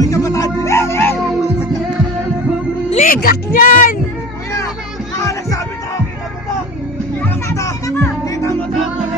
ako'y kabataan. Ligat niyan! Nagsabi to, kita mo to. Kita mo to. Kita mo to.